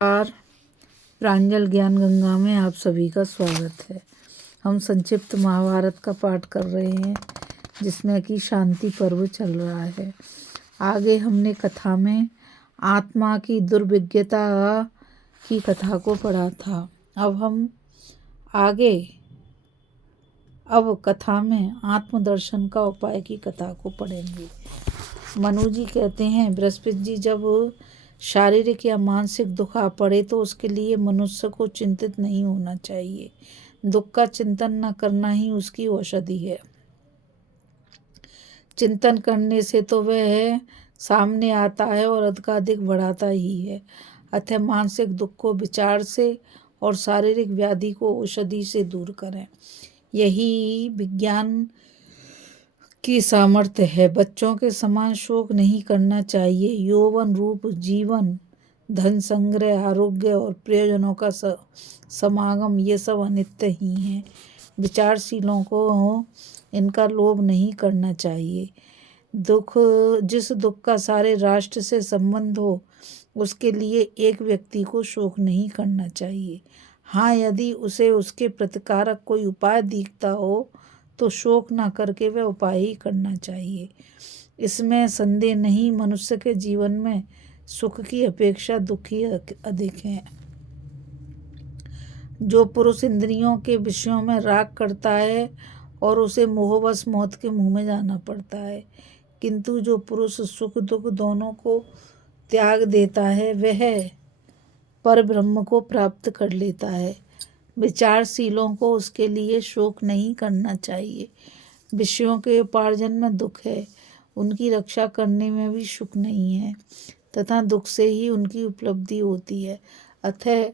नमस्कार। प्रांजल ज्ञान गंगा में आप सभी का स्वागत है। हम संक्षिप्त महाभारत का पाठ कर रहे हैं जिसमें कि शांति पर्व चल रहा है। आगे हमने कथा में आत्मा की दुर्विज्ञता की कथा को पढ़ा था। अब कथा में आत्मदर्शन का उपाय की कथा को पढ़ेंगे। मनु जी कहते हैं, बृहस्पति जी, जब शारीरिक या मानसिक दुख आ पड़े तो उसके लिए मनुष्य को चिंतित नहीं होना चाहिए। दुख का चिंतन न करना ही उसकी औषधि है। चिंतन करने से तो वह सामने आता है और अधिकाधिक बढ़ाता ही है। अतः मानसिक दुख को विचार से और शारीरिक व्याधि को औषधि से दूर करें। यही विज्ञान की सामर्थ्य है। बच्चों के समान शोक नहीं करना चाहिए। यौवन, रूप, जीवन, धन संग्रह, आरोग्य और प्रयोजनों का समागम, ये सब अनित्य ही हैं। विचारशीलों को इनका लोभ नहीं करना चाहिए। जिस दुख का सारे राष्ट्र से संबंध हो उसके लिए एक व्यक्ति को शोक नहीं करना चाहिए। हाँ, यदि उसे उसके प्रतिकारक कोई उपाय दिखता हो तो शोक न करके वह उपाय ही करना चाहिए। इसमें संदेह नहीं, मनुष्य के जीवन में सुख की अपेक्षा दुख ही अधिक है। जो पुरुष इंद्रियों के विषयों में राग करता है और उसे मोहवश मौत के मुंह में जाना पड़ता है, किंतु जो पुरुष सुख दुख दोनों को त्याग देता है वह पर ब्रह्म को प्राप्त कर लेता है। विचारशीलों को उसके लिए शोक नहीं करना चाहिए। विषयों के उपार्जन में दुख है, उनकी रक्षा करने में भी सुख नहीं है, तथा दुख से ही उनकी उपलब्धि होती है। अतः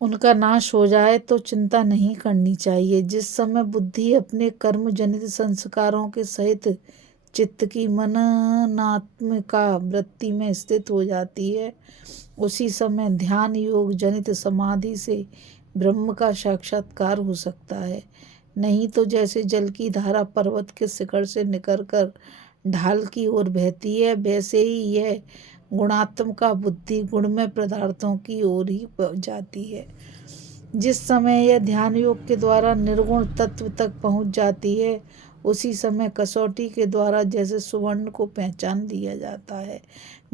उनका नाश हो जाए तो चिंता नहीं करनी चाहिए। जिस समय बुद्धि अपने कर्म जनित संस्कारों के सहित चित्त की मननात्मिका वृत्ति में स्थित हो जाती है, उसी समय ध्यान योग जनित समाधि से ब्रह्म का साक्षात्कार हो सकता है। नहीं तो जैसे जल की धारा पर्वत के शिखर से निकलकर ढाल की ओर बहती है, वैसे ही यह गुणात्मका बुद्धि गुणमय पदार्थों की ओर ही जाती है। जिस समय यह ध्यान योग के द्वारा निर्गुण तत्व तक पहुंच जाती है, उसी समय कसौटी के द्वारा जैसे सुवर्ण को पहचान लिया जाता है,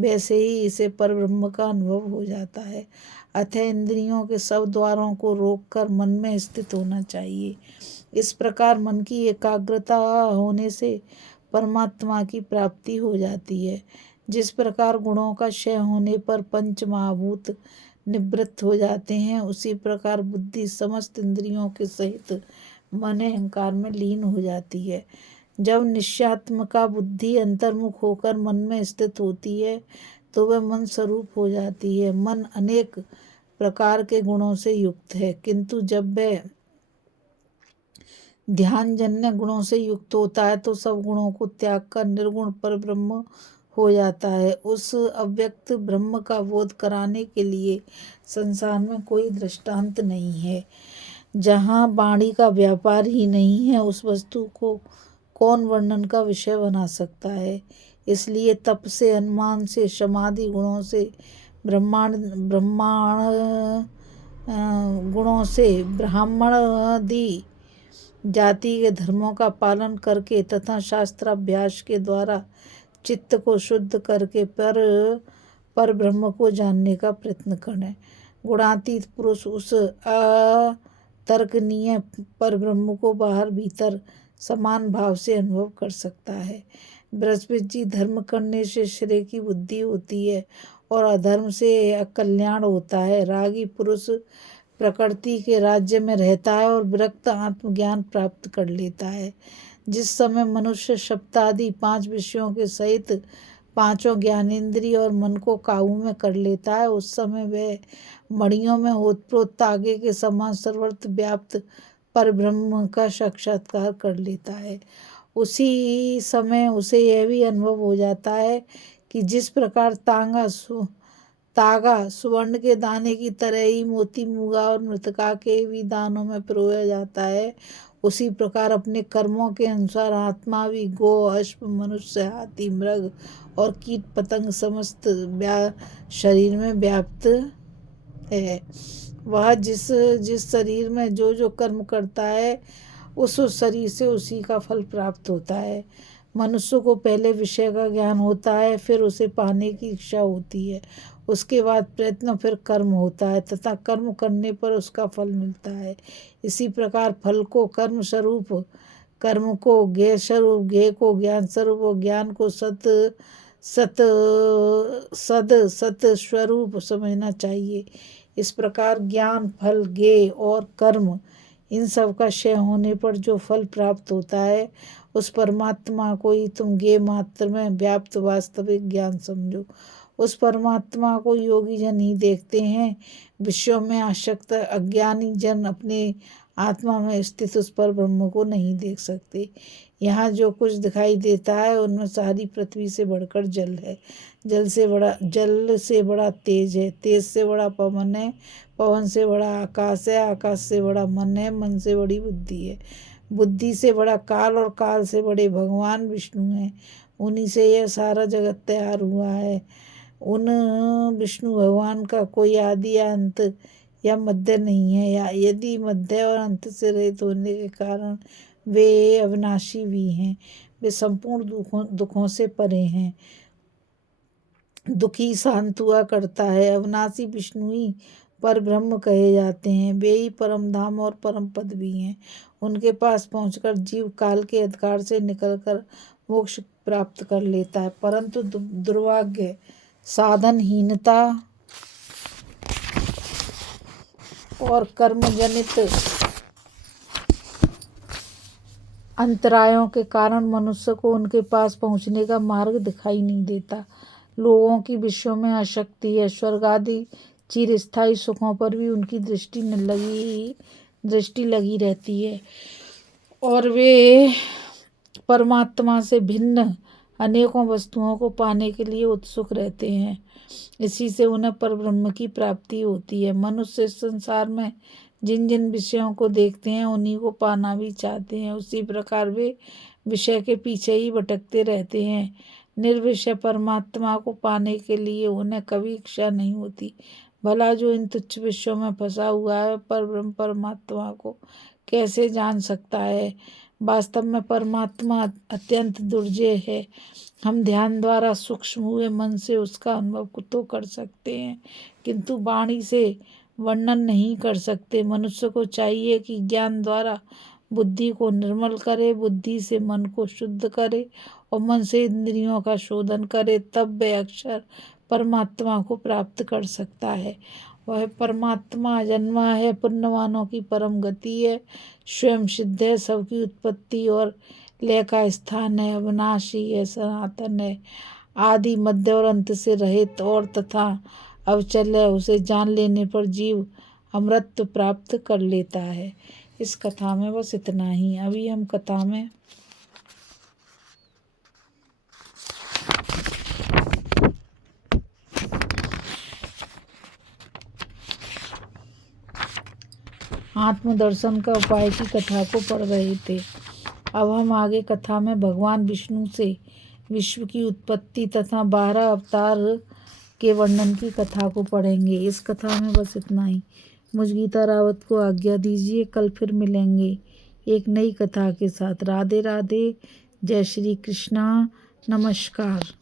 वैसे ही इसे परब्रह्म का अनुभव हो जाता है। अतः इंद्रियों के सब द्वारों को रोककर मन में स्थित होना चाहिए। इस प्रकार मन की एकाग्रता होने से परमात्मा की प्राप्ति हो जाती है। जिस प्रकार गुणों का क्षय होने पर पंच महाभूत निवृत्त हो जाते हैं, उसी प्रकार बुद्धि समस्त इंद्रियों के सहित मन अहंकार में लीन हो जाती है। जब निश्चयात्मिका बुद्धि अंतर्मुख होकर मन में स्थित होती है तो वह मन स्वरूप हो जाती है। मन अनेक प्रकार के गुणों से युक्त है, किंतु जब वह ध्यान जन्य गुणों से युक्त होता है तो सब गुणों को त्याग कर निर्गुण पर ब्रह्म हो जाता है। उस अव्यक्त ब्रह्म का बोध कराने के लिए संसार में कोई दृष्टांत नहीं है। जहाँ वाणी का व्यापार ही नहीं है, उस वस्तु को कौन वर्णन का विषय बना सकता है। इसलिए तप से, अनुमान से, समाधि गुणों से, ब्रह्मांड गुणों से, ब्राह्मण आदि जाति के धर्मों का पालन करके तथा शास्त्राभ्यास के द्वारा चित्त को शुद्ध करके पर ब्रह्म को जानने का प्रयत्न करें। गुणातीत पुरुष उस अतर्कनीय पर ब्रह्म को बाहर भीतर समान भाव से अनुभव कर सकता है। बृहस्पति जी, धर्म करने से श्रेय की बुद्धि होती है और अधर्म से अकल्याण होता है। रागी पुरुष प्रकृति के राज्य में रहता है और विरक्त आत्मज्ञान प्राप्त कर लेता है। जिस समय मनुष्य सप्तादि 5 विषयों के सहित पांचों ज्ञानेंद्रिय और मन को काबू में कर लेता है, उस समय वह मणियों में ओतप्रोत तागे के समान सर्वत्र व्याप्त पर ब्रह्म का साक्षात्कार कर लेता है। उसी समय उसे यह भी अनुभव हो जाता है कि जिस प्रकार तागा सुवर्ण के दाने की तरह ही मोती, मूंगा और मृतिका के भी दानों में पिरोया जाता है, उसी प्रकार अपने कर्मों के अनुसार आत्मा भी गो, अश्व, मनुष्य, हाथी, मृग और कीट पतंग समस्त शरीर में व्याप्त है। वह जिस जिस शरीर में जो जो कर्म करता है उस शरीर से उसी का फल प्राप्त होता है। मनुष्य को पहले विषय का ज्ञान होता है, फिर उसे पाने की इच्छा होती है, उसके बाद प्रयत्न, फिर कर्म होता है तथा कर्म करने पर उसका फल मिलता है। इसी प्रकार फल को कर्म स्वरूप, कर्म को ज्ञेय स्वरूप, ज्ञेय को ज्ञान स्वरूप और ज्ञान को सत सत स्वरूप समझना चाहिए। इस प्रकार ज्ञान, फल, ज्ञेय और कर्म इन सब का क्षय होने पर जो फल प्राप्त होता है उस परमात्मा को ही तुम ज्ञेय मात्र में व्याप्त वास्तविक ज्ञान समझो। उस परमात्मा को योगी जन ही देखते हैं। विश्व में आसक्त अज्ञानी जन अपने आत्मा में स्थित उस पर ब्रह्म को नहीं देख सकते। यहाँ जो कुछ दिखाई देता है उनमें सारी पृथ्वी से बढ़कर जल है, जल से बड़ा तेज है, तेज से बड़ा पवन है, पवन से बड़ा आकाश है, आकाश से बड़ा मन है, मन से बड़ी बुद्धि है, बुद्धि से बड़ा काल और काल से बड़े भगवान विष्णु हैं। उन्हीं से यह सारा जगत तैयार हुआ है। उन विष्णु भगवान का कोई आदि या अंत या मध्य नहीं है, या यदि मध्य और अंत से रहित होने के कारण वे अविनाशी भी हैं। वे संपूर्ण दुखों से परे हैं। दुखी शांत हुआ करता है। अविनाशी विष्णु ही पर ब्रह्म कहे जाते हैं। वे ही परम धाम और परम पद भी हैं। उनके पास पहुंचकर जीव काल के अधिकार से निकलकर मोक्ष प्राप्त कर लेता है। परंतु दुर्भाग्य, साधनहीनता और कर्मजनित अंतरायों के कारण मनुष्य को उनके पास पहुंचने का मार्ग दिखाई नहीं देता। लोगों की विश्व में आसक्ति है। स्वर्ग आदि चिरस्थायी सुखों पर भी उनकी दृष्टि लगी रहती है और वे परमात्मा से भिन्न अनेकों वस्तुओं को पाने के लिए उत्सुक रहते हैं। इसी से उन्हें परब्रह्म की प्राप्ति होती है। मनुष्य इस संसार में जिन जिन विषयों को देखते हैं उन्हीं को पाना भी चाहते हैं। उसी प्रकार वे विषय के पीछे ही भटकते रहते हैं। निर्विषय परमात्मा को पाने के लिए उन्हें कभी इच्छा नहीं होती। भला जो इन तुच्छ विषयों में फंसा हुआ है परब्रह्म परमात्मा को कैसे जान सकता है। वास्तव में परमात्मा अत्यंत दुर्जय है। हम ध्यान द्वारा सूक्ष्म हुए मन से उसका अनुभव तो कर सकते हैं, किंतु वाणी से वर्णन नहीं कर सकते। मनुष्य को चाहिए कि ज्ञान द्वारा बुद्धि को निर्मल करे, बुद्धि से मन को शुद्ध करे और मन से इंद्रियों का शोधन करे, तब वह अक्षर परमात्मा को प्राप्त कर सकता है। वह परमात्मा जन्मा है, पुण्यवानों की परम गति है, स्वयं सिद्ध है, सबकी उत्पत्ति और लय का स्थान है, अविनाशी है, सनातन है, आदि मध्य और अंत से रहित और तथा अवचल है। उसे जान लेने पर जीव अमृत प्राप्त कर लेता है। इस कथा में बस इतना ही। अभी हम कथा में आत्मदर्शन का उपाय की कथा को पढ़ रहे थे। अब हम आगे कथा में भगवान विष्णु से विश्व की उत्पत्ति तथा 12 अवतार के वर्णन की कथा को पढ़ेंगे। इस कथा में बस इतना ही। मुझ गीता रावत को आज्ञा दीजिए। कल फिर मिलेंगे एक नई कथा के साथ। राधे राधे। जय श्री कृष्णा। नमस्कार।